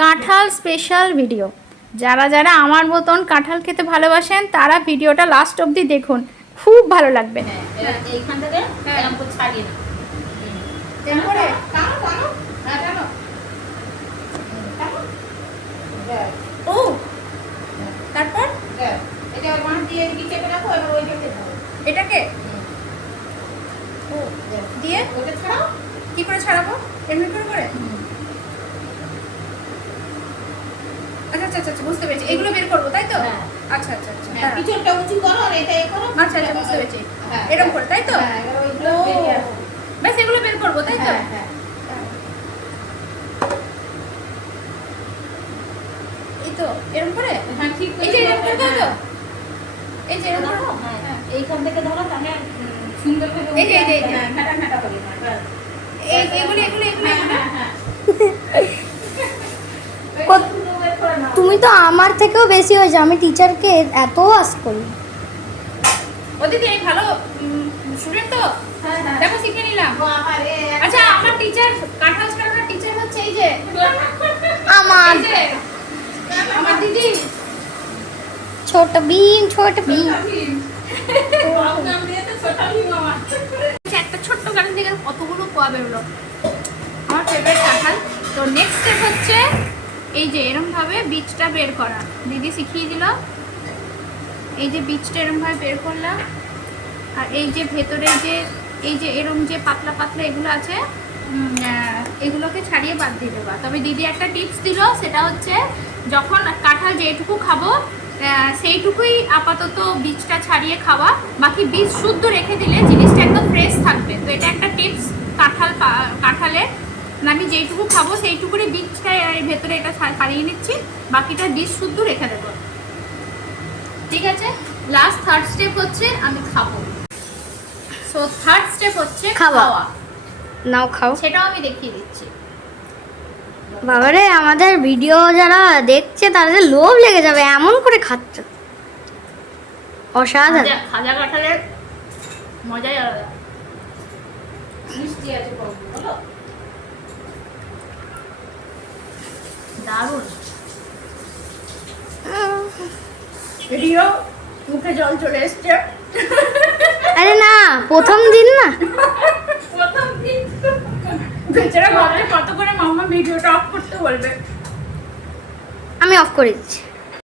কাঁঠাল special video. যারা যারা আমার মতন কাঁঠাল খেতে ভালোবাসেন তারা ভিডিওটা লাস্ট অবধি দেখুন, খুব ভালো লাগবে। এইখান থেকে এরকম করে ছাড়িয়ে নাও। এরপরে টানো টানো, হ্যাঁ টানো। ও তারপর এটা বাঁধ দিয়ে এদিকে চেপে রাখো, এবার ওইটা খেতে হবে। এটাকে ও দিয়ে ওটা ছাড়াও। কি করে ছাড়াবো? এমনি করে করে? আচ্ছা আচ্ছা আচ্ছা বুঝতে পেরেছি, এগুলো বের করবো তাই তো? হ্যাঁ। আচ্ছা আচ্ছা আচ্ছা হ্যাঁ, পিছনটা উঁচু করো আর এটা এ করো। আচ্ছা আচ্ছা বুঝতে পেরেছি, হ্যাঁ, এরকম করে তাই তো? হ্যাঁ, এবার ওইগুলো ও, বেরিয়ে আসবে। ব্যাস এগুলো বের করবো তাই তো? হ্যাঁ, হ্যাঁ। এই তো এরকম করে? হ্যাঁ, ঠিক এই যে এরকম করে দাও তো? এই যে এরকম করে? ধরো, হ্যাঁ, এইখান থেকে ধরো, তাহলে সুন্দর করে এই যে, এই যে, এই যে। হ্যাঁ, ঘাটা ঘাটা হবে না, ব্যাস। এগুলো এগুলো এগুলো হ্যাঁ, এগুলো হ্যাঁ, হ্যাঁ। তুমি তো আমার থেকেও বেশি হয়েছে, আমি টিচারকে এত আস করি। ও দিদি এই ভালো স্টুডেন্ট তো, হ্যাঁ, হ্যাঁ। দেখো শিখে নিলাম। বাবা রে, আচ্ছা আমার টিচার কাঁঠাল ছাড়ানোর টিচার হচ্ছে এই যে আমার এই যে আমার দিদি। ছোট ভীম, ছোট ভীম। বাবু নাম দিয়েছে ছোটা ভীম আমার। একটা ছোট্ট কাঁঠাল থেকে কতগুলো কোয়া বেরোলো, আমার ফেভারিট কাঁঠাল। তো নেক্সট স্টেপ হচ্ছে এই যে এরকম ভাবে বীজটা বের করা, দিদি শিখিয়ে দিল। এই যে বীজটা এরকম ভাবে বের করলাম, আর এই যে ভেতরে যে এই যে এরকম যে পাতলা পাতলা এগুলো আছে, এগুলোকে ছাড়িয়ে বাদ দিয়ে দেবা। তবে দিদি একটা টিপস দিল, সেটা হচ্ছে যখন কাঁঠাল যেটুকু খাবো সেইটুকুই আপাতত বীজটা ছাড়িয়ে খাওয়া, বাকি বীজ শুদ্ধ রেখে দিলে জিনিসটা একদম ফ্রেশ থাকবে। তো এটা একটা টিপস কাঁঠালে, আমি যেইটুকু খাবো সেইটুকুরই বীজটা এর ভেতরে এটা ছাড়িয়ে নিচ্ছি, বাকিটা বীজ শুদ্ধ রেখে দেবো। ঠিক আছে, লাস্ট থার্ড স্টেপ হচ্ছে আমি খাবো। সো থার্ড স্টেপ হচ্ছে খাওয়া। খাওয়া, নাও খাও। সেটাও আমি দেখিয়ে দিচ্ছি। বাবারে, আমাদের ভিডিও যারা দেখছে তাদের লোভ লেগে যাবে, এমন করে খাচ্ছে। অসাধারণ। খাজা কাঁঠালের মজাই আলাদা। মিষ্টি আছে বাবু, বলো। দারুণ ভিডিও, মুখে জল চলে এসছে। আরে না, প্রথম দিন না। প্রথম দিন বেচারা ভাবলে কত করে মাম্মা ভিডিওটা অফ করতে বলবে। আমি অফ করে দিচ্ছি।